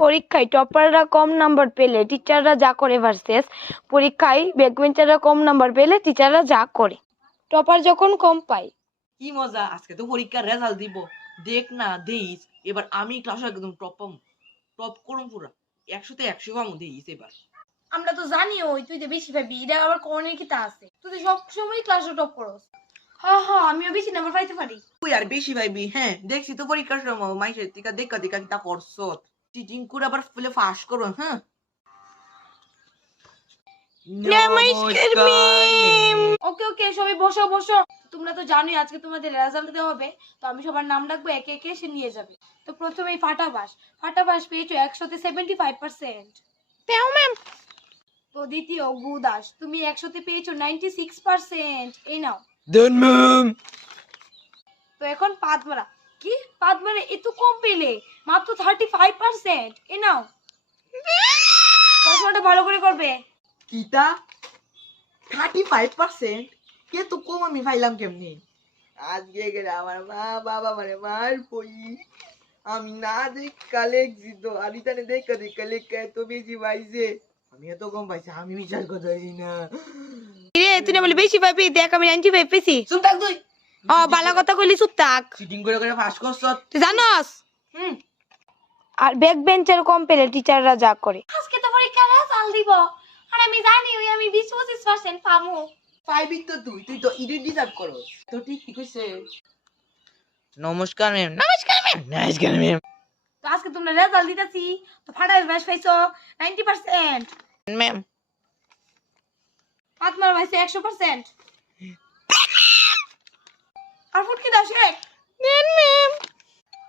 পরীক্ষায় টপাররা কম নাম্বার পেলে টিচাররা যা করে ভার্সেস পরীক্ষায় ব্যাকবেঞ্চাররা কম নাম্বার পেলে টিচাররা যা করে। টপার যখন কম পায়। কি মজা, আজকে তো পরীক্ষার রেজাল্ট দিব। দেখ না দেইস, এবার আমি ক্লাসে একদম টপ করুম পুরা 100-তে 100 পামু দেইস এবার। আমরা তো জানি ওই তুই তো বেশি পাবি, এটা আবার কোনের কি তা আছে, তুই তো সবসময় ক্লাসে টপ করস। হ্যাঁ আমিও বেশি নাম্বার পাইতে পারি। তুই আর বেশি ভাইবি, হ্যাঁ দেখছি তো পরীক্ষার সময় মাইসের টিকা দেখা কিতা করছ, চিটিং করে আবার ফেলে ফাঁস করো। হ্যাঁ নমস্কার ম্যাম। ওকে সবাই বসো বসো। তোমরা তো জানোই আজকে তোমাদের রেজাল্ট দেওয়া হবে, তো আমি সবার নাম ডাকবো, একে একে সে নিয়ে যাবে। তো প্রথমেই ফাটাবাস পেয়েছো 100-তে 75%। তেও ম্যাম। তো দ্বিতীয় গুদাস, তুমি 100-তে পেয়েছো 96%। এই নাও। দেন ম্যাম। তো এখন পাদমারা, কি পাদমারা এত কম পেলে, মাত্র 35%। এই নাও, পড়াশোনাটা ভালো করে করবে। কিতা 35%? কে তো কম আমি পাইলাম কেমনি? আজকে গেলে আমার মা বাবা মানে মার পই, আমি না দেখা লেখছি তো, আমি তানে দেখা লেখা এত বেশি পাইছে, আমি এত কম পাইছি, আমি বিচার করতেছি না। রে তুই না বলে বেশি পাবি, দেখ আমি 95 পেয়েছি। চুপ থাক তুই। ও বালা কথা কইলি চুপ থাক। চিটিং করে পাস করছ তুই জানোস? আর ব্যাক বেঞ্চার কম পেলে টিচাররা যা করে। আজকে তো পরীক্ষার রেজাল্ট দিব, আর আমি জানি ওই আমি 20-25% পামু। পাইবি তো তুই তো ইডি ডিজার্ভ করো তো, ঠিক কি কইছে। নমস্কার ম্যাম। নমস্কার ম্যাম। তো আজকে তোমরা রেজাল্ট দিতেছি, তো ফাটাই ব্যাস পাইছো 90%। ম্যাম পাতমার পাইছে 100%। আর ফুটকি দাও শেখ। ম্যাম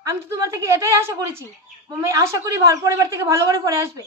আমি তো তোমার থেকে এটাই আশা করেছি, আমি আশা করি ভালো পরিবার থেকে ভালো করে পড়ে আসবে।